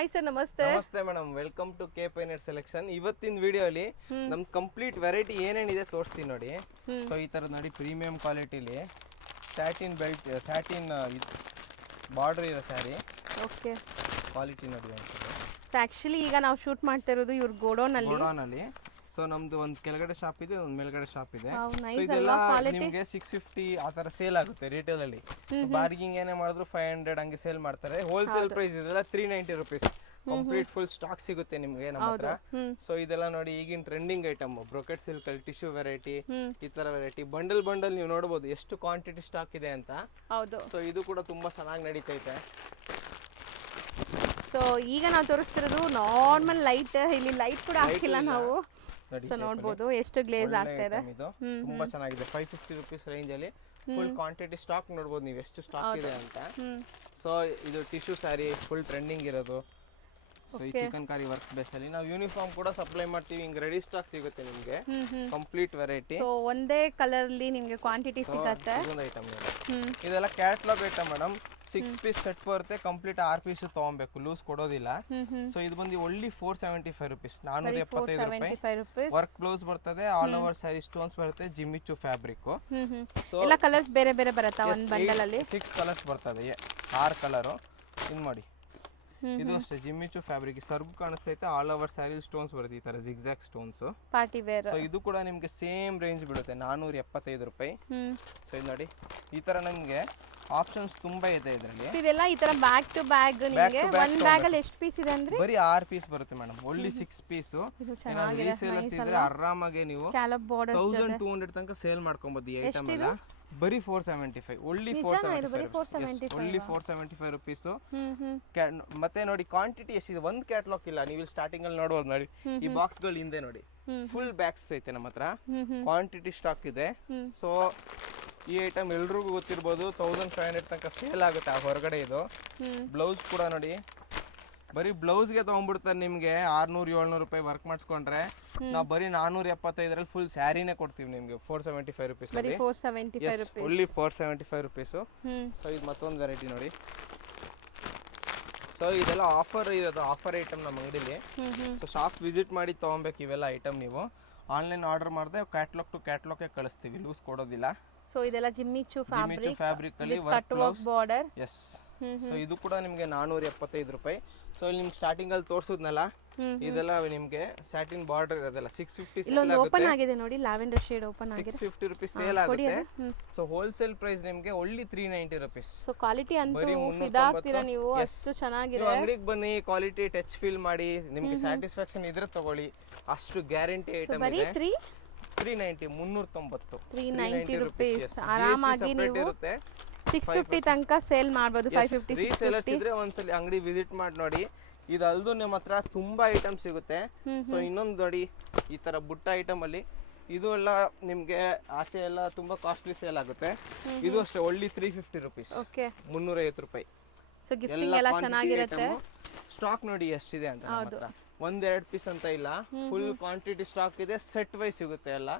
Hi sir, ನಮಸ್ತೆ. ನಮಸ್ತೆ madam, welcome to k ಪೈನರ್ ಸೆಲೆಕ್ಷನ್. ಇವತ್ತಿನ ವಿಡಿಯೋಲಿ ನಮ್ ಕಂಪ್ಲೀಟ್ ವೆರೈಟಿ ಏನೇನಿದೆ ತೋರಿಸ್ತೀನಿ ನೋಡಿ. ಸೊ ಈ ಥರದ್ದು ನೋಡಿ, ಪ್ರೀಮಿಯಂ ಕ್ವಾಲಿಟಿಲಿ ಸ್ಯಾಟಿನ್ ಬೆಲ್ಟ್, ಸ್ಯಾಟಿನ್ ಬಾರ್ಡರ್ ಇರೋ ಸ್ಯಾರಿ. ಓಕೆ, ಕ್ವಾಲಿಟಿ ನೋಡಿ ಅನ್ಸುತ್ತೆ. ಸೊ ಆ್ಯಕ್ಚುಲಿ ಈಗ ನಾವು ಶೂಟ್ ಮಾಡ್ತಾ ಇರೋದು ಇವ್ರ ಗೋಡೌನಲ್ಲಿ. ಸೊ ನಮ್ದು ಒಂದು ಕೆಳಗಡೆ ಶಾಪ್ ಇದೆ, ಒಂದು ಮೇಲ್ಗಡೆ ಶಾಪ್ ಇದೆ. ನೈಸ್ ಇದೆಲ್ಲ ನಿಮಗೆ 650 ಆ ಥರ ಸೇಲ್ ಆಗುತ್ತೆ ರಿಟೇಲ್ ಅಲ್ಲಿ. ಬಾರ್ಗಿಂಗ್ ಏನೇ ಮಾಡಿದ್ರು 500 ಹಂಗೆ ಸೇಲ್ ಮಾಡ್ತಾರೆ. ಹೋಲ್ಸೇಲ್ ಪ್ರೈಸ್ ಇದೆಲ್ಲ 390 ರುಪೀಸ್. ಕಂಪ್ಲೀಟ್ ಫುಲ್ ಸ್ಟಾಕ್ ಸಿಗುತ್ತೆ ನಿಮಗೆ ನಮ್ಮ ಹತ್ರ. ಸೊ ಇದೆಲ್ಲ ನೋಡಿ ಈಗಿನ ಟ್ರೆಂಡಿಂಗ್ ಐಟಮ್, ಬ್ರೊಕೆಟ್ ಸಿಲ್ಕ್ ಅಲ್ಲಿ ಟಿಶ್ಯೂ ವೆರೈಟಿ, ಈ ತರ ವೆರೈಟಿ ಬಂಡಲ್ ನೀವು ನೋಡಬಹುದು ಎಷ್ಟು ಕ್ವಾಂಟಿಟಿ ಸ್ಟಾಕ್ ಇದೆ ಅಂತ. ಹೌದು. ಸೊ ಇದು ಕೂಡ ತುಂಬಾ ಚೆನ್ನಾಗಿ ನಡೀತೈತೆ. ಸೊ ಈಗ ನಾವು ತೋರಿಸ್ತಿರೋದು ನಾರ್ಮಲ್ ಲೈಟ್, ಇಲ್ಲಿ ಲೈಟ್ ಕೂಡ ಹಾಕಿಲ್ಲ ನಾವು. ಸೊ ನೋಡಬಹುದು ಎಷ್ಟು ಗ್ಲೇಸ್ ಆಗ್ತಾ ಇದೆ. ಇದು ತುಂಬಾ ಚೆನ್ನಾಗಿದೆ. 550 ರುಪೀಸ್ ರೇಂಜ್ ಅಲ್ಲಿ ಫುಲ್ ಕ್ವಾಂಟಿಟಿ ಸ್ಟಾಕ್ ನೋಡಬಹುದು ನೀವು ಎಷ್ಟು ಸ್ಟಾಕ್ ಇದೆ ಅಂತ. ಸೊ ಇದು ಟಿಶ್ಯೂ ಸ್ಯಾರಿ ಫುಲ್ ಟ್ರೆಂಡಿಂಗ್ ಇರೋದು. ಸೊ ಈ ಚಿಕನ್ ಕಾರಿ ವರ್ಕ್ ಬೇಸ್ ಅಲ್ಲಿ ನಾವು ಯೂನಿಫಾರ್ಮ್ ಕೂಡ ಸಪ್ಲೈ ಮಾಡ್ತೀವಿ. ಹಿಂಗ್ ರೆಡಿ ಸ್ಟಾಕ್ ಸಿಗುತ್ತೆ ನಿಮಗೆ, ಕಂಪ್ಲೀಟ್ ವೆರೈಟಿ. ಸೊ ಒಂದೇ ಕಲರ್ ಅಲ್ಲಿ ನಿಮಗೆ ಕ್ವಾಂಟಿಟಿ ಸಿಗುತ್ತೆ. ಇದೊಂದು ಐಟಮ್ ಇದೆಲ್ಲ catalogue item madam. 6 piece set ಬರುತ್ತೆ, ಕಂಪ್ಲೀಟ್ 6 ಪೀಸ್ ತಗೊಬೇಕು, ಲೂಸ್ ಕೊಡೋದಿಲ್ಲ. ಸೊ ಇದು ಬಂದು ಒಳ್ಳಿ 475 ರುಪೀಸ್, 475 ರೂಪಾಯಿ. ವರ್ಕ್ ಬ್ಲೌಸ್ ಬರ್ತದೆ, ಆಲ್ ಓವರ್ ಸ್ಯಾರಿ ಸ್ಟೋನ್ಸ್ ಬರುತ್ತೆ, ಜಿಮ್ಮಿಚು ಫ್ಯಾಬ್ರಿಕ್. ಸೊ ಎಲ್ಲ ಕಲರ್ಸ್ ಬೇರೆ ಬೇರೆ ಬರುತ್ತಾ ಒಂದು ಬಂಡಲ್ ಅಲ್ಲಿ? 6 ಕಲರ್ಸ್ ಬರ್ತದೆ, 6 ಕಲರ್. ಇನ್ ಮಾಡಿ, ಇದು ಅಷ್ಟೇ ಜಿಮ್ಮಿಚು ಫ್ಯಾಬ್ರಿಕ್. ಸರ್ಗು ಕಾಣಿಸ್ತೈತೆ, ಆಲ್ ಓವರ್ ಸ್ಯಾರಿ ಸ್ಟೋನ್ಸ್ ಬರುತ್ತೆ, ಈ ತರ zigzag stones, party wear. So ಇದು ಕೂಡ ನಿಮ್ಗೆ ಸೇಮ್ ರೇಂಜ್ ಬೀಳುತ್ತೆ, 475 ರೂಪಾಯಿ. ಸೊ ಇದು ನೋಡಿ, ಈ ತರ ನಿಮ್ಗೆ ಆಪ್ಷನ್ಸ್ ತುಂಬಾ ಇದೆ ಇದರಲ್ಲಿ. ಇದೆಲ್ಲ ಈ ತರ ಬ್ಯಾಗ್ ಟು ಬ್ಯಾಗ್. ನಿಮಗೆ ಒಂದು ಬ್ಯಾಗ್ ಅಲ್ಲಿ ಎಷ್ಟು ಪೀಸ್ ಇದೆ ಅಂದ್ರೆ? ಬರೀ 6 ಪೀಸ್ ಬರುತ್ತೆ ಮೇಡಮ್, ಓನ್ಲಿ 6 ಪೀಸ್. ರೀಸೇಲರ್ಸ್ ಇದ್ರೆ ಆರಾಮಾಗಿ ನೀವು 1200 ತನಕ ಸೇಲ್ ಮಾಡ್ಕೊಬಹುದು. ಈ ಐಟಮ್ ಎಲ್ಲ ಬರೀ 475, ಓನ್ಲಿ 475 ರುಪೀಸ್. ಮತ್ತೆ ನೋಡಿ ಕ್ವಾಂಟಿಟಿ ಎಷ್ಟಿದೆ, ಒಂದು ಕ್ಯಾಟ್ಲಾಗ್ ಇಲ್ಲ. ನೀವು ಸ್ಟಾರ್ಟಿಂಗ್ ಅಲ್ಲಿ ನೋಡಬಹುದು ನೋಡಿ, ಈ ಬಾಕ್ಸ್ ಗಳು ಹಿಂದೆ ನೋಡಿ, ಫುಲ್ ಬ್ಯಾಗ್ಸ್ ಐತೆ ನಮ್ಮ ಹತ್ರ, ಕ್ವಾಂಟಿಟಿ ಸ್ಟಾಕ್ ಇದೆ. ಸೊ ಈ ಐಟಮ್ ಎಲ್ರಿಗೂ ಗೊತ್ತಿರ್ಬೋದು, 1500 ತನಕ ಸೇಲ್ ಆಗುತ್ತೆ ಆ ಹೊರಗಡೆ. ಇದು ಬ್ಲೌಸ್ ಕೂಡ ನೋಡಿ, ಬರೀ ಬ್ಲೌಸ್ಗೆ ತಗೊಂಡ್ಬಿಡ್ತಾರೆ ನಿಮ್ಗೆ 600-700 ರೂಪಾಯಿ ವರ್ಕ್ ಮಾಡಿಸ್ಕೊಂಡ್ರೆ. ನಾವು ಬರೀ 475 ಫುಲ್ ಸ್ಯಾರಿನೇ ಕೊಡ್ತೀವಿ ನಿಮ್ಗೆ 475 ರುಪೀಸ್. Only 475 rupees. ಸೊ ಇದು ಮತ್ತೊಂದು ವೆರೈಟಿ ನೋಡಿ. ಸೊ ಇದೆಲ್ಲ ಆಫರ್ ಇರೋದು, ಆಫರ್ ಐಟಮ್ ನಮ್ಮ ಅಂಗಡಿಲಿ. ಸೊ ಶಾಪ್ ವಿಸಿಟ್ ಮಾಡಿ ತಗೊಬೇಕು ಇವೆಲ್ಲ ಐಟಮ್. ನೀವು ಆನ್ಲೈನ್ ಆರ್ಡರ್ ಮಾಡಿದ್ರೆ ಕ್ಯಾಟ್ಲಾಗ್ ಟು ಕ್ಯಾಟ್ಲಾಗ್ ಕಳಿಸ್ತೀವಿ, ಲೂಸ್ ಕೊಡೋದಿಲ್ಲ. ಸೊ ಇದೆಲ್ಲ ಜಿಮ್ಮಿಚು ಫ್ಯಾಬ್ರಿಕ್ ಅಲ್ಲಿ cut work border. Yes. So ಇದು ಕೂಡ ನಿಮ್ಗೆ 475 ರೂಪಾಯಿ. ಸೊ ಇಲ್ಲಿ ನಿಮ್ಗೆ ಸ್ಟಾರ್ಟಿಂಗ್ ಅಲ್ಲಿ ತೋರಿಸಿದ್ನಲ್ಲ, ಇದೆಲ್ಲ ನಿಮ್ಗೆ ಸ್ಯಾಟಿನ್ ಬಾರ್ಡರ್ ಇರೋದಲ್ಲ 650 ಸೇಲ್ ಆಗುತ್ತೆ. ಓಪನ್ ಆಗಿದೆ ನೋಡಿ, ಲ್ಯಾವೆಂಡರ್ ಶೇಡ್ ಓಪನ್ ಆಗಿದೆ, 650 ರೂಪೀಸ್ ಸೇಲ್ ಆಗುತ್ತೆ. ಸೊ ಹೋಲ್ಸೇಲ್ ಪ್ರೈಸ್ ನಿಮ್ಗೆ ಓನ್ಲಿ 390 ರೂಪೀಸ್. ಸೊ ಕ್ವಾಲಿಟಿ ಅಂತೂ ಫಿದಾ ಆಗ್ತೀರಾ ನೀವು, ಅಷ್ಟು ಚೆನ್ನಾಗಿದೆ. ಅಂಗಡಿಗೆ ಬನ್ನಿ, ಕ್ವಾಲಿಟಿ ಟಚ್ ಫೀಲ್ ಮಾಡಿ, ನಿಮ್ಗೆ ಸ್ಯಾಟಿಸ್ಫ್ಯಾಕ್ಷನ್ ಇದ್ರೆ ತಗೊಳ್ಳಿ, ಅಷ್ಟು ಗ್ಯಾರಂಟಿ ಐಟಮ್ ಇದೆ. 390 390 ರೂಪೀಸ್ ಆರಾಮಾಗಿ ನೀವು 650 ತನಕ ಸೇಲ್ ಮಾಡಬಹುದು. 550 ರೀಸೇಲರ್ಸ್ ಇದ್ರೆ ಒಂದ್ಸಲಿ ಅಂಗಡಿ ವಿಸಿಟ್ ಮಾಡಿ ನೋಡಿ. ಇದಲ್ದು ನಿಮ್ಮ ಹತ್ರ ತುಂಬಾ ಐಟಮ್ ಸಿಗುತ್ತೆ. ಸೊ ಇನ್ನೊಂದು ನೋಡಿ, ಈ ತರ ಬುಟ್ಟ ಐಟಮ್ ಅಲ್ಲಿ ಇದು ಎಲ್ಲ ನಿಮ್ಗೆ ಆಚೆ ಎಲ್ಲ ತುಂಬಾ ಕಾಸ್ಟ್ಲಿ ಸೇಲ್ ಆಗುತ್ತೆ. ಇದು ಅಷ್ಟೇ ಓನ್ಲಿ 350 ರೂಪೀಸ್, 350 ರೂಪಾಯಿ. ಸೊ ಗಿಫ್ಟಿಂಗ್ ಎಲ್ಲ ಚೆನ್ನಾಗಿರುತ್ತೆ. ಸ್ಟಾಕ್ ನೋಡಿ ಎಷ್ಟಿದೆ ಅಂತ ನಮ್ಮ ಹತ್ರ, 1-2 ಪೀಸ್ ಅಂತ ಇಲ್ಲ, ಫುಲ್ ಕ್ವಾಂಟಿಟಿ ಸ್ಟಾಕ್ ಇದೆ. ಸೆಟ್ ವೈಸ್ ಸಿಗುತ್ತೆ ಎಲ್ಲ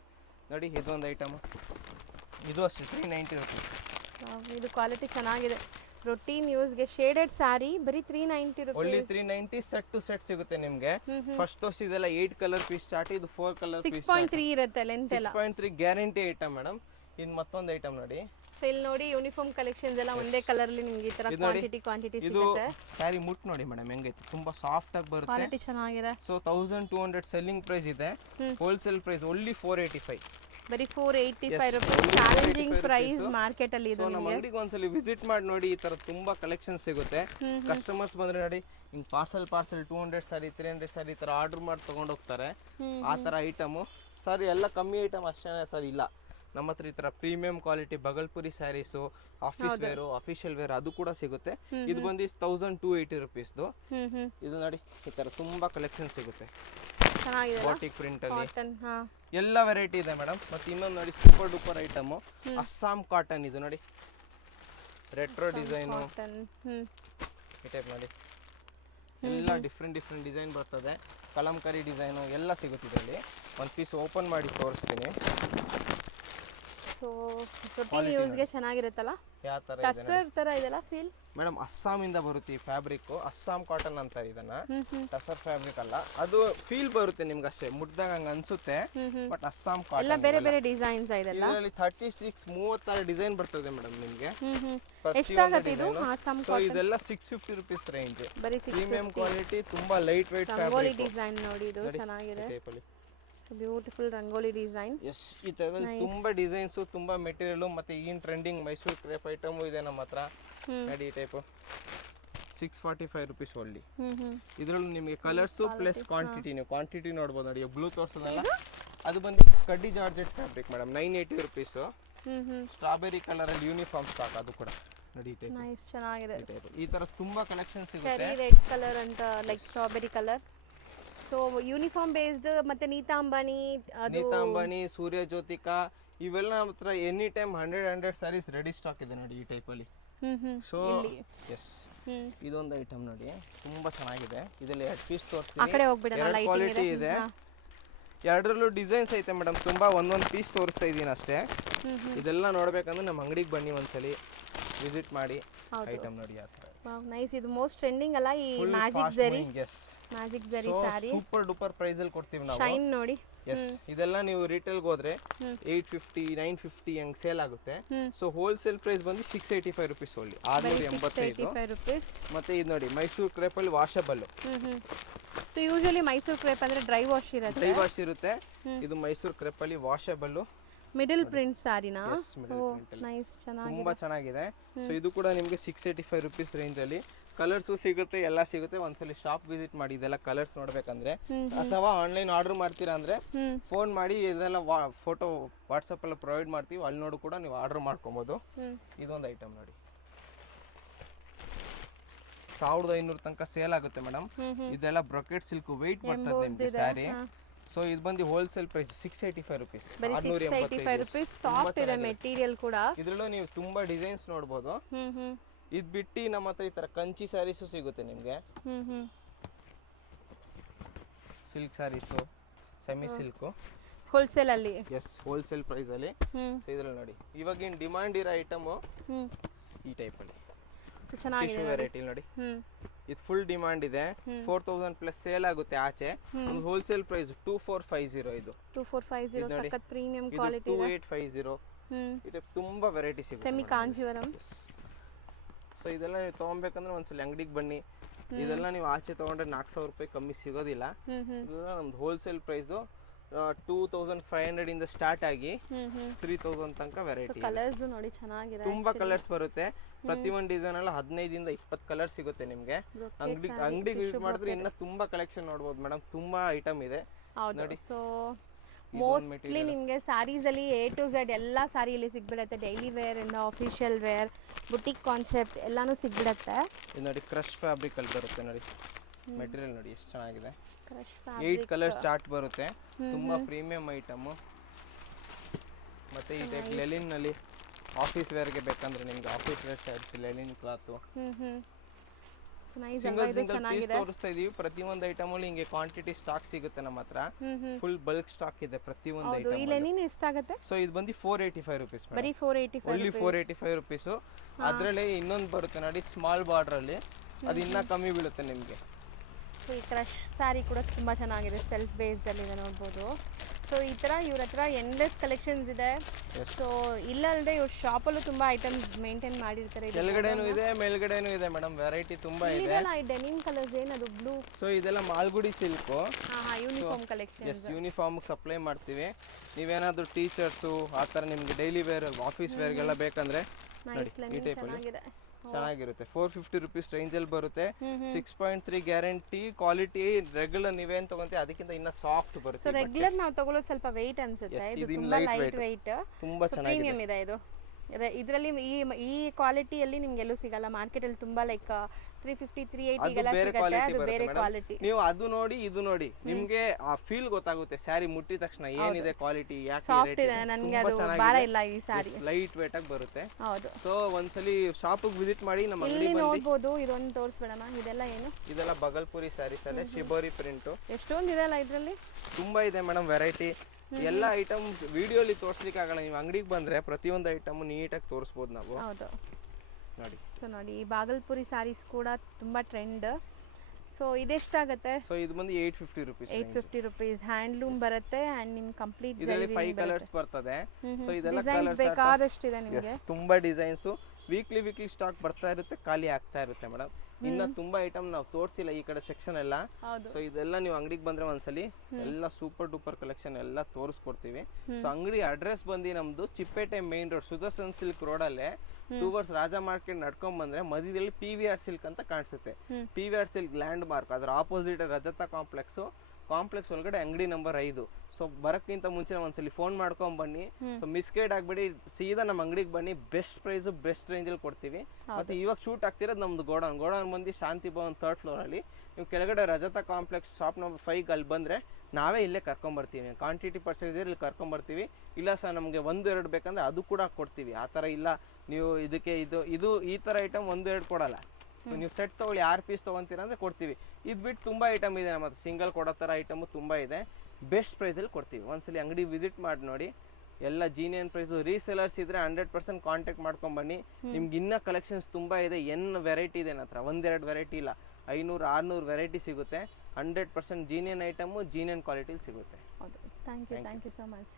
ನೋಡಿ. ಇದೊಂದು ಐಟಮ್, ಇದು ಅಷ್ಟೇ 390 ರೂಪೀಸ್. ಇದು ಕ್ವಾಲಿಟಿ ಚೆನ್ನಾಗಿದೆ. ರೊಟೀನ್ ಯೂಸ್ಗೆ ಶೇಡೆಡ್ ಸ್ಯಾರಿ ಬರೀ 390 ರೂಪಾಯಿ. ಓನ್ಲಿ 390. ಸೆಟ್ ಟು ಸೆಟ್ ಸಿಗುತ್ತೆ ನಿಮ್ಗೆ. ಫಸ್ಟ್ ತೋರಿಸಿದೆಲ್ಲ 8 ಕಲರ್ ಪೀಸ್ ಚಾರ್ಟ್, ಇದು 4 ಕಲರ್ ಪೀಸ್. 6.3 ಇರುತ್ತೆ ಲೆಂತ್ ಎಲ್ಲ. 6.3 ಗ್ಯಾರಂಟಿ ಐಟಮ್ ಮೇಡಮ್. ಇದು ಮತ್ತೊಂದು ಐಟಮ್ ನೋಡಿ. ಸೊ ಇಲ್ಲಿ ನೋಡಿ, ಯೂನಿಫಾರ್ಮ್ ಕಲೆಕ್ಷನ್ಸ್ ಎಲ್ಲ ಒಂದೇ ಕಲರ್ ಅಲ್ಲಿ ನಿಮಗೆ ಈ ತರ ಕ್ವಾಂಟಿಟಿ ಇದು ಸಿಗುತ್ತೆ. ಸ್ಯಾರಿ ಮುಟ್ ನೋಡಿ ಮೇಡಮ್ ಹೆಂಗೈತೆ, ತುಂಬಾ ಸಾಫ್ಟ್ ಆಗಿ ಬರುತ್ತೆ, ಕ್ವಾಲಿಟಿ ಚೆನ್ನಾಗಿದೆ. ಸೊ 1200 ಸೆಲ್ಲಿಂಗ್ ಪ್ರೈಸ್ ಇದೆ. ಹೋಲ್ಸೇಲ್ ಪ್ರೈಸ್ ಓನ್ಲಿ 485, ಬರೀ 485 ರೂಪಾಯಿ. ಚಾಲೆಂಜಿಂಗ್ ಪ್ರೈಸ್ ಮಾರ್ಕೆಟ್ ಅಲ್ಲಿ ಇದೆ. ನಮ್ಮ ಅಂಗಡಿಗೆ ಒಂದ್ಸಲಿ ವಿಸಿಟ್ ಮಾಡಿ ನೋಡಿ, ಈ ತರ ತುಂಬಾ ಕಲೆಕ್ಷನ್ ಸಿಗುತ್ತೆ. ಕಸ್ಟಮರ್ಸ್ ಬಂದ್ರೆ ನೋಡಿ, ಹಿಂಗ್ ಪಾರ್ಸಲ್ 200 ಸಾರಿ 300 ಸಾರಿ ಈ ತರ ಆರ್ಡರ್ ಮಾಡಿ ತಗೊಂಡು ಹೋಗ್ತಾರೆ. ಆ ತರ ಐಟಮು ಸರ್ ಎಲ್ಲ ಕಮ್ಮಿ ಐಟಮ್ ಅಷ್ಟೇ ಸರ್ ಇಲ್ಲ. ನಮ್ಮ ಹತ್ರ ಈ ತರ premium quality Bhagalpuri saris, office wear, official wear ಅದು ಕೂಡ ಸಿಗುತ್ತೆ. ಇದು ಬಂದು 1280 ರುಪೀಸ್ದು. ಇದು ನೋಡಿ, ಈ ತರ ತುಂಬಾ ಕಲೆಕ್ಷನ್ ಸಿಗುತ್ತೆ. ಬಾಟಿಕ್ ಪ್ರಿಂಟ್ ಅಲ್ಲಿ ಎಲ್ಲ ವೆರೈಟಿ ಇದೆ ಮೇಡಮ್. ಮತ್ತೆ ಇನ್ನೊಂದು ನೋಡಿ, super duper item Assam cotton. ಇದು ನೋಡಿ, ರೆಟ್ರೋ ಡಿಸೈನ್ ಈ ಟೈಪ್ ನೋಡಿ, ಎಲ್ಲ ಡಿಫ್ರೆಂಟ್ ಡಿಸೈನ್ ಬರ್ತದೆ. ಕಲಂಕರಿ ಡಿಸೈನು ಎಲ್ಲ ಸಿಗುತ್ತೆ ಇದರಲ್ಲಿ. ಒಂದು ಪೀಸ್ ಓಪನ್ ಮಾಡಿ ತೋರಿಸ್ತೀನಿ. ಸೊ ರೊಟೀನ್ ಯೂಸ್ಗೆ ಚೆನ್ನಾಗಿರುತ್ತಲ್ಲ, ಯಾವ ತರ ಟಸರ್ ತರ ಇದೆಲ್ಲ ಫೀಲ್. ಮೇಡಮ್ ಅಸ್ಸಾಮಿಂದ ಬರುತ್ತೆ ಈ ಫ್ಯಾಬ್ರಿಕ್, ಅಸ್ಸಾಂ ಕಾಟನ್ ಅಂತ ಇದನ್ನ, ಟಸರ್ ಫ್ಯಾಬ್ರಿಕ್ ಅಲ್ಲ, ಅದು ಫೀಲ್ ಬರುತ್ತೆ ನಿಮ್ಗೆ ಅಷ್ಟೇ, ಮುಟ್ದಾಗ ಹಂಗ ಅನ್ಸುತ್ತೆ, ಬಟ್ ಅಸ್ಸಾಂ ಎಲ್ಲ ಕಾಟನ್. ಬೇರೆ ಬೇರೆ ಡಿಸೈನ್ಸ್ ಇದೆಲ್ಲ. ಇದರಲ್ಲಿ 36 ಡಿಸೈನ್ ಬರ್ತದೆ ಮೇಡಮ್ ನಿಮ್ಗೆ. ಎಷ್ಟಾಗತ್ತೆ ಇದು ಆಸಾಮ್ ಸೊ ಇದೆಲ್ಲ 650 rupees ರೇಂಜ್, ಬರೀ ಪ್ರೀಮಿಯಂ ಕ್ವಾಲಿಟಿ, ತುಂಬಾ light weight rangoli fabric. Design ನೋಡಿ, ಇದು ಚೆನ್ನಾಗಿದೆ. So beautiful rangoli design. Yes, ಈ ತರದಲ್ಲಿ ತುಂಬಾ ಡಿಸೈನ್ಸ್, ತುಂಬಾ ಮೆಟೀರಿಯಲ್, ಮತ್ತೆ ಈಗಿನ ಟ್ರೆಂಡಿಂಗ್ ಮೈಸೂರು ಕ್ರೇಪ್ ಐಟಮ್ ಇದೆ ನಮ್ಮ ಹತ್ರ ನೋಡಿ. ಈ ಟೈಪ್ 645 rupees ಓನ್ಲಿ. ಇದರಲ್ಲೂ ನಿಮಗೆ ಕಲರ್ಸ್ ಪ್ಲಸ್ ಕ್ವಾಂಟಿಟಿ, ನೀವು ಕ್ವಾಂಟಿಟಿ ನೋಡ್ಬೋದು ನೋಡಿ. ಬ್ಲೂ ತೋರಿಸೋದಲ್ಲ, ಅದು ಬಂದು ಕಡ್ಡಿ georgette fabric madam, 980 rupees. Strawberry colour ಅಲ್ಲಿ ಯೂನಿಫಾರ್ಮ್ ಸ್ಟಾಕ್, ಅದು ಕೂಡ ನೋಡಿ. ನೈಸ್, ಚೆನ್ನಾಗಿದೆ. ಈ ತರ ತುಂಬಾ ಕಲೆಕ್ಷನ್ ಸಿಗುತ್ತೆ. ಚೆರಿ ರೆಡ್ ಕಲರ್ ಅಂತ, like strawberry colour. So uniform based, ಮತ್ತೆ ನೀತಾ ಅಂಬಾನಿ, ಸೂರ್ಯ ಜ್ಯೋತಿಕಾ, ಇವೆಲ್ಲ ನಮ್ಮ ಹತ್ರ any time 100 saris ready stock ಇದೆ ನೋಡಿ ಈ ಟೈಪ್ ಅಲ್ಲಿ. ಸೊ ಎಸ್, ಇದೊಂದು ಐಟಮ್ ನೋಡಿ, ತುಂಬಾ ಚೆನ್ನಾಗಿದೆ. ಇದರಲ್ಲಿ 2 ಪೀಸ್ ತೋರಿಸ್ತೀನಿ, ಕ್ವಾಲಿಟಿ ಇದೆ. ಎರಡರಲ್ಲೂ ಡಿಸೈನ್ಸ್ ಐತೆ ಮೇಡಮ್, ತುಂಬಾ ಒಂದೊಂದು ಪೀಸ್ ತೋರಿಸ್ತಾ ಇದ್ದೀನಿ ಅಷ್ಟೇ. ಇದೆಲ್ಲ ನೋಡ್ಬೇಕಂದ್ರೆ ನಮ್ಮ ಅಂಗಡಿಗೆ ಬನ್ನಿ, ಒಂದ್ಸಲಿ ವಿಸಿಟ್ ಮಾಡಿ. ಐಟಮ್ ನೋಡಿ ಯಾವ ತರ. Wow, nice. ಇದು ಮೋಸ್ಟ್ ಟ್ರೆಂಡಿಂಗ್ ಅಲ್ಲ ಈ ಮ್ಯಾಜಿಕ್ ಝರಿ ಸ್ಯಾರಿ. ಸೂಪರ್ ಡೂಪರ್ ಪ್ರೈಸ್ ಅಲ್ಲಿ ಕೊಡ್ತೀವಿ ನಾವು. ಶೈನ್ ನೋಡಿ. ಎಸ್, ಇದೆಲ್ಲ ನೀವು ರಿಟೇಲ್ ಹೋದ್ರೆ 850 950 ಹಂಗ್ ಸೇಲ್ ಆಗುತ್ತೆ. ಸೊ ಹೋಲ್ಸೇಲ್ ಪ್ರೈಸ್ ಬಂದು 685 rupees ಓನ್ಲಿ, 685. ಮತ್ತೆ ಇದು ನೋಡಿ, ಮೈಸೂರು ಕ್ರೇಪ್ ಅಲ್ಲಿ washable. So usually Mysuru crepe ಅಂದ್ರೆ ಡ್ರೈ ವಾಶ್ ಇರುತ್ತೆ. ಇದು ಮೈಸೂರು ಕ್ರೇಪ್ ಅಲ್ಲಿ ವಾಷಬಲ್ ಮಿಡಲ್ ಪ್ರಿಂಟ್ ಸಾರಿನಾ? ನೈಸ್, ತುಂಬಾ ಚೆನ್ನಾಗಿದೆ. ಸೊ ಇದು ಕೂಡ ನಿಮಗೆ 685 rupees ರೇಂಜ್ ಅಲ್ಲಿ ಕಲರ್ಸ್ ಸಿಗುತ್ತೆ, ಎಲ್ಲ ಸಿಗುತ್ತೆ. ಒಂದ್ಸಲಿ ಶಾಪ್ ವಿಸಿಟ್ ಮಾಡಿ ಇದೆಲ್ಲ ಕಲರ್ಸ್ ನೋಡ್ಬೇಕಂದ್ರೆ, ಅಥವಾ ಆನ್ಲೈನ್ ಆರ್ಡರ್ ಮಾಡ್ತೀರಾ ಅಂದ್ರೆ ಫೋನ್ ಮಾಡಿ, ಇದೆಲ್ಲ ಫೋಟೋ ವಾಟ್ಸಪ್ ಎಲ್ಲ ಪ್ರೊವೈಡ್ ಮಾಡ್ತೀವಿ, ಅಲ್ಲಿ ನೋಡಿ ಕೂಡ ನೀವು ಆರ್ಡರ್ ಮಾಡ್ಕೊಬಹುದು. ಇದೊಂದು ಐಟಮ್ ನೋಡಿ, 1500 ತನಕ ಸೇಲ್ ಆಗುತ್ತೆ ಮೇಡಮ್. ಇದೆಲ್ಲ ಬ್ರೊಕೆಟ್ ಸಿಲ್ಕ್, ವೆಯ್ಟ್ ಬರ್ತದೆ ನಿಮ್ಗೆ ಸ್ಯಾರಿ. ಸೊ ಇದು ಬಂದು ಹೋಲ್ಸೇಲ್ ಪ್ರೈಸ್ 685 rupees, 685 ಸಾಫ್ಟ್ ಇದೆ ಮೆಟೀರಿಯಲ್ ಕೂಡ. ಇದ್ರಲ್ಲೂ ನೀವು ತುಂಬಾ ಡಿಸೈನ್ಸ್ ನೋಡಬಹುದು. ಇದು ಬಿಟ್ಟು ನಮ್ಮ ಹತ್ರ ಈ ತರ ಕಂಚಿ ಸ್ಯಾರೀಸು ಸಿಗುತ್ತೆ ನಿಮ್ಗೆ, silk saris, semi silk wholesale ಅಲ್ಲಿ. ಎಸ್, ಹೋಲ್ಸೇಲ್ ಪ್ರೈಸ್ ಅಲ್ಲಿ. ಸೊ ಇದ್ರಲ್ಲಿ ನೋಡಿ, ಇವಾಗಿನ ಡಿಮಾಂಡ್ ಇರೋ ಐಟಮ್ ಈ ಟೈಪ್ ಅಲ್ಲಿ ಚೆನ್ನಾಗಿದೆ ವೆರೈಟಿ ನೋಡಿ. ಇದು ಫುಲ್ ಡಿಮಾಂಡ್ ಇದೆ, 4000 ಪ್ಲಸ್ ಸೇಲ್ ಆಗುತ್ತೆ ಆಚೆ. ಒಂದು ಹೋಲ್ಸೇಲ್ ಪ್ರೈಸ್ 2450. ಇದು 2450 ಸಖತ್ ಪ್ರೀಮಿಯಂ ಕ್ವಾಲಿಟಿ ಇದೆ. 2850. ಇದು ತುಂಬಾ ವೆರೈಟಿ ಸಿಗುತ್ತೆ. ಸೆಮಿ ಕಾಂಜೀವರಂ. ಸೊ ಇದೆಲ್ಲ ನೀವು ತಗೊಬೇಕಂದ್ರೆ ಒಂದ್ಸಲ ಅಂಗಡಿಗೆ ಬನ್ನಿ. ಇದೆಲ್ಲ ನೀವು ಆಚೆ ತಗೊಂಡ್ರೆ 4000 ರೂಪಾಯಿ ಕಮ್ಮಿ ಸಿಗೋದಿಲ್ಲ. ಇದೆಲ್ಲ ನಮ್ದು ಹೋಲ್ಸೇಲ್ ಪ್ರೈಸ್ 2500 ಇಂದ ಸ್ಟಾರ್ಟ್ ಆಗಿ 3000 ತನಕ ವೆರೈಟಿ. ಕಲರ್ಸ್ ನೋಡಿ ಚೆನ್ನಾಗಿದೆ, ತುಂಬಾ ಕಲರ್ಸ್ ಬರುತ್ತೆ. ಪ್ರತಿಯೊಂದು ಡಿಸೈನ್ ಎಲ್ಲ 15 ಇಂದ 20 ಕಲರ್ ಸಿಗುತ್ತೆ ನಿಮ್ಗೆ. ಅಂಗಡಿಗೆ ವಿಸಿಟ್ ಮಾಡಿದ್ರೆ ಇನ್ನ ತುಂಬಾ ಕಲೆಕ್ಷನ್ ನೋಡಬಹುದು ಮೇಡಮ್, ತುಂಬಾ ಐಟಮ್ ಇದೆ ನೋಡಿ. ಸೊ ಮೋಸ್ಟ್ಲಿ ನಿಮಗೆ ಸ್ಯಾರೀಸ್ ಅಲ್ಲಿ A to Z ಎಲ್ಲ ಸ್ಯಾರಿ ಇಲ್ಲಿ ಸಿಗ್ಬಿಡುತ್ತೆ. ಡೈಲಿ ವೇರ್ ಇಂದ ಆಫಿಷಿಯಲ್ ವೇರ್, ಬುಟಿಕ್ ಕಾನ್ಸೆಪ್ಟ್ ಎಲ್ಲಾನು ಸಿಗ್ಬಿಡುತ್ತೆ. ಇದು ನೋಡಿ, ಕ್ರಶ್ ಫ್ಯಾಬ್ರಿಕ್ ಅಲ್ಲಿ ಬರುತ್ತೆ ನೋಡಿ. ಮೆಟೀರಿಯಲ್ ನೋಡಿ ಎಷ್ಟು ಚೆನ್ನಾಗಿದೆ. 8 ಕಲರ್ಸ್ ಚಾರ್ಟ್ ಬರುತ್ತೆ, ತುಂಬಾ ಪ್ರೀಮಿಯಂ ಐಟಮ್. ಮತ್ತೆ ಈ ಟೈಪ್ ಲೆಲಿನ್ ನಲ್ಲಿ ಆಫೀಸ್ ವೇರ್ ಗೆ ಬೇಕಂದ್ರೆ ನಿಮ್ಗೆ office wear shirts, linen cloth. Single piece ತೋರಿಸ್ತಾ ಇದೀವಿ. ಪ್ರತಿಯೊಂದು ಐಟಮ್ ಅಲ್ಲಿ ಹಿಂಗೆ ಕ್ವಾಂಟಿಟಿ ಸ್ಟಾಕ್ ಸಿಗುತ್ತೆ ನಮ್ಮ ಹತ್ರ. ಫುಲ್ ಬಲ್ಕ್ ಸ್ಟಾಕ್ ಇದೆ ಪ್ರತಿಯೊಂದು ಐಟಮ್. ಈ ಲೆನಿನ್ ಎಷ್ಟಾಗುತ್ತೆ? ಸೊ ಇದು ಬಂದು 485 rupees. ಬರೀ 485 ಓನ್ಲಿ 485 rupees. ಅದರಲ್ಲಿ ಇನ್ನೊಂದು ಬರುತ್ತೆ ನೋಡಿ, ಸ್ಮಾಲ್ ಬಾರ್ಡರ್ ಅಲ್ಲಿ, ಅದು ಇನ್ನ ಕಮ್ಮಿ ಬೀಳುತ್ತೆ ನಿಮಗೆ. ಈ ಕ್ರಶ್ ಸ್ಯಾರಿ ಕೂಡ ತುಂಬಾ ಚೆನ್ನಾಗಿದೆ, ಸೆಲ್ಫ್ ಬೇಸ್ಡ್ ಅಲ್ಲಿ ಇದೆ ನೋಡ್ಬೋದು. ಸೊ ಈ ತರ ಇವ್ರ ಹತ್ರ ಎಂಡ್ಲೆಸ್ ಕಲೆಕ್ಷನ್ಸ್ ಇದೆ. ಸೊ ಇಲ್ಲಲ್ಲದೆ ಇವ್ರ ಶಾಪಲ್ಲೂ ತುಂಬಾ ಐಟಮ್ಸ್ ಮೇಂಟೈನ್ ಮಾಡಿರ್ತಾರೆ. ಕೆಳಗಡೆನೂ ಇದೆ, ಮೇಲ್ಗಡೆನೂ ಇದೆ ಮೇಡಮ್, ವೆರೈಟಿ ತುಂಬಾ ಇದೆ. ಈ ಡೆನಿಮ್ ಕಲರ್ಸ್ ಏನದು ಬ್ಲೂ? ಸೊ ಇದೆಲ್ಲ Malgudi silk. Uniform collection. Yes, uniform supply ಮಾಡ್ತೀವಿ. ನೀವೇನಾದ್ರೂ ಟೀಚರ್ಸು ಆ ಥರ ನಿಮ್ಗೆ ಡೈಲಿ ವೇರ್, ಆಫೀಸ್ ವೇರ್ಗೆಲ್ಲ ಬೇಕಂದ್ರೆ ಈ ಟೈಪ್ ಅಲ್ಲಿ ಚೆನ್ನಾಗಿರುತ್ತೆ. 450 rupees ರೇಂಜ್ ಅಲ್ಲಿ ಬರುತ್ತೆ. 6.3 ಗ್ಯಾರಂಟಿ ಕ್ವಾಲಿಟಿ. ರೆಗ್ಯುಲರ್ ನೀವೇನ್ ತಗೊಂತೀವಿ ಅದಕ್ಕಿಂತ ಇನ್ನ ಸಾಫ್ಟ್ ಬರುತ್ತೆ. ಸೊ ರೆಗ್ಯುಲರ್ ನಾವು ತಗೊಳ್ಳೋದು ಸ್ವಲ್ಪ weight ಅನ್ಸುತ್ತೆ, ಇದು ತುಂಬಾ ಲೈಟ್ weight, ತುಂಬಾ ಚೆನ್ನಾಗಿದೆ, ಪ್ರೀಮಿಯಂ ಇದೆ ಇದು. ಇದರಲ್ಲಿ ಈ ಕ್ವಾಲಿಟಿಯಲ್ಲಿ ನಿಮ್ಗೆ ಎಲ್ಲೂ ಸಿಗಲ್ಲ ಮಾರ್ಕೆಟ್ ಅಲ್ಲಿ. ತುಂಬಾ ಲೈಕ್ 350 380 ಗೆಲ್ಲ ಸಿಗುತ್ತೆ, ಅದು ಬೇರೆ ಕ್ವಾಲಿಟಿ. ನೀವು ಅದು ನೋಡಿ ಇದು ನೋಡಿ, ನಿಮ್ಗೆ ಆ ಫೀಲ್ ಗೊತ್ತಾಗುತ್ತೆ ಸ್ಯಾರಿ ಮುಟ್ಟಿದ ತಕ್ಷಣ ಏನಿದೆ ಕ್ವಾಲಿಟಿ, ಯಾಕೆ ಸಾಫ್ಟ್ ಇದೆ. ನನಗೆ ಅದು ಭಾರ ಇಲ್ಲ ಈ ಸ್ಯಾರಿ, ಲೈಟ್ ವೇಟ್ ಆಗಿ ಬರುತ್ತೆ. ಹೌದು. ಸೊ ಒಂದ್ಸಲಿ ಶಾಪ್ ವಿಸಿಟ್ ಮಾಡಿ, ನಮ್ಮ ಇಲ್ಲಿ ನೋಡಬಹುದು. ಇದೊಂದು ತೋರಿಸ್ಬೇಡಮ್ಮ, ಇದೆಲ್ಲ ಏನು? ಇದೆಲ್ಲ ಬಗಲ್ಪುರಿ ಸ್ಯಾರೀಸ್ ಅಲ್ಲೇ ಶಿಬೋರಿ ಪ್ರಿಂಟ್. ಎಷ್ಟೊಂದು ಇದೆಲ್ಲ ಇದರಲ್ಲಿ, ತುಂಬಾ ಇದೆ ಮೇಡಮ್ ವೆರೈಟಿ. ಎಲ್ಲ ಐಟಮ್ ವಿಡಿಯೋಲಿ ತೋರಿಸ್ಲಿಕ್ಕೆ ಆಗಲ್ಲ, ನೀವು ಅಂಗಡಿಗೆ ಬಂದ್ರೆ ಪ್ರತಿಯೊಂದು ಐಟಮ್ ನೀಟಾಗಿ ತೋರಿಸ್ಬೋದು ನಾವು. ಹೌದು ನೋಡಿ. ಸೊ ನೋಡಿ ಈ ಬಾಗಲ್ಪುರಿ ಸ್ಯಾರೀಸ್ ಕೂಡ ತುಂಬ ಟ್ರೆಂಡ್. ಸೊ ಇದೆಷ್ಟಾಗುತ್ತೆ? ಸೊ ಇದು ಬಂದು 850 ರುಪೀಸ್. 850 ರುಪೀಸ್. ಹ್ಯಾಂಡ್ಲೂಮ್ ಬರುತ್ತೆ ಆ್ಯಂಡ್ ನಿಮ್ಗೆ ಕಂಪ್ಲೀಟ್ ಇದರಲ್ಲಿ 5 ಕಲರ್ಸ್ ಬರ್ತದೆ. ಸೊ ಇದೆಲ್ಲ ಕಲರ್ಸ್ ಬೇಕಾದಷ್ಟಿದೆ ನಿಮಗೆ. ತುಂಬಾ ಡಿಸೈನ್ಸು ವೀಕ್ಲಿ ಸ್ಟಾಕ್ ಬರ್ತಾ ಇರುತ್ತೆ, ಖಾಲಿ ಆಗ್ತಾ ಇರುತ್ತೆ ಮೇಡಮ್. ಇನ್ನ ತುಂಬಾ ಐಟಮ್ ನಾವು ತೋರಿಸಿಲ್ಲ ಈ ಕಡೆ ಸೆಕ್ಷನ್ ಎಲ್ಲ. ಸೊ ಇದೆಲ್ಲ ನೀವು ಅಂಗಡಿಗೆ ಬಂದ್ರೆ ಒಂದ್ಸಲಿ ಎಲ್ಲ ಸೂಪರ್ ಡೂಪರ್ ಕಲೆಕ್ಷನ್ ಎಲ್ಲ ತೋರಿಸ್ಕೊಡ್ತೀವಿ. ಸೊ ಅಂಗಡಿ ಅಡ್ರೆಸ್ ಬಂದು ನಮ್ದು Chickpet main road Sudarshan silk road ಅಲ್ಲೇ ಟೂವರ್ಡ್ಸ್ ರಾಜ ಮಾರ್ಕೆಟ್ ನಡ್ಕೊಂಡ್ ಬಂದ್ರೆ ಮಧ್ಯದಲ್ಲಿ PVR ಸಿಲ್ಕ್ ಅಂತ ಕಾಣಿಸುತ್ತೆ. PVR ಸಿಲ್ಕ್ ಲ್ಯಾಂಡ್ ಮಾರ್ಕ್, ಅದ್ರ ಆಪೋಸಿಟ್ ರಜತ ಕಾಂಪ್ಲೆಕ್ಸ್ ಒಳಗಡೆ ಅಂಗಡಿ ನಂಬರ್ 5. ಸೊ ಬರಕ್ಕಿಂತ ಮುಂಚೆ ಒಂದ್ಸಲಿ ಫೋನ್ ಮಾಡ್ಕೊಂಡ್ ಬನ್ನಿ. ಸೊ ಮಿಸ್ಗೈಡ್ ಆಗ್ಬೇಡಿ, ಸೀದಾ ನಮ್ಮ ಅಂಗಡಿಗೆ ಬನ್ನಿ. ಬೆಸ್ಟ್ ಪ್ರೈಸ್ ಬೆಸ್ಟ್ ರೇಂಜ್ ಅಲ್ಲಿ ಕೊಡ್ತೀವಿ. ಮತ್ತೆ ಇವಾಗ ಶೂಟ್ ಆಗ್ತಿರೋದು ನಮ್ದು ಗೋಡೌನ್ ಬಂದು ಶಾಂತಿ ಭವನ್ 3rd ಫ್ಲೋರ್ ಅಲ್ಲಿ. ನೀವು ಕೆಳಗಡೆ ರಜತ ಕಾಂಪ್ಲೆಕ್ಸ್ ಶಾಪ್ ನಂಬರ್ 5 ಅಲ್ಲಿ ಬಂದ್ರೆ ನಾವೇ ಇಲ್ಲೇ ಕರ್ಕೊಂಬರ್ತೀವಿ. ಕ್ವಾಂಟಿಟಿ ಪರ್ಚೇಸ್ ಇಲ್ಲಿ ಕರ್ಕೊಂಬರ್ತೀವಿ. ಇಲ್ಲ ಸರ್ ನಮಗೆ 1-2 ಬೇಕಂದ್ರೆ ಅದು ಕೂಡ ಕೊಡ್ತೀವಿ. ಆ ಥರ ಇಲ್ಲ ನೀವು ಇದಕ್ಕೆ ಇದು ಈ ಥರ ಐಟಮ್ 1-2 ಕೊಡಲ್ಲ. ನೀವು ಸೆಟ್ ತೊಗೊಳ್ಳಿ 6 ಪೀಸ್ ತೊಗೊತೀರ ಅಂದರೆ ಕೊಡ್ತೀವಿ. ಇದು ಬಿಟ್ಟು ತುಂಬ ಐಟಮ್ ಇದೆ ನಮ್ಮ ಹತ್ರ, ಸಿಂಗಲ್ ಕೊಡೋ ಥರ ಐಟಮು ತುಂಬ ಇದೆ. ಬೆಸ್ಟ್ ಪ್ರೈಸಲ್ಲಿ ಕೊಡ್ತೀವಿ. ಒಂದ್ಸಲಿ ಅಂಗಡಿ ವಿಸಿಟ್ ಮಾಡಿ ನೋಡಿ. ಎಲ್ಲ ಜೀನಿಯನ್ ಪ್ರೈಸು. ರೀಸೆಲರ್ಸ್ ಇದ್ರೆ 100% ಕಾಂಟ್ಯಾಕ್ಟ್ ಮಾಡ್ಕೊಂಡು ಬನ್ನಿ. ನಿಮ್ಗೆ ಇನ್ನೂ ಕಲೆಕ್ಷನ್ಸ್ ತುಂಬ ಇದೆ. ವೆರೈಟಿ ಇದೆ ನನ್ನ ಹತ್ರ, 1-2 ವೆರೈಟಿ ಇಲ್ಲ, 500-600 ವೆರೈಟಿ ಸಿಗುತ್ತೆ. 100% ಜೀನಿಯನ್ ಐಟಮು ಜೀನಿಯನ್ ಕ್ವಾಲಿಟಿಲಿ ಸಿಗುತ್ತೆ. Thank you so much.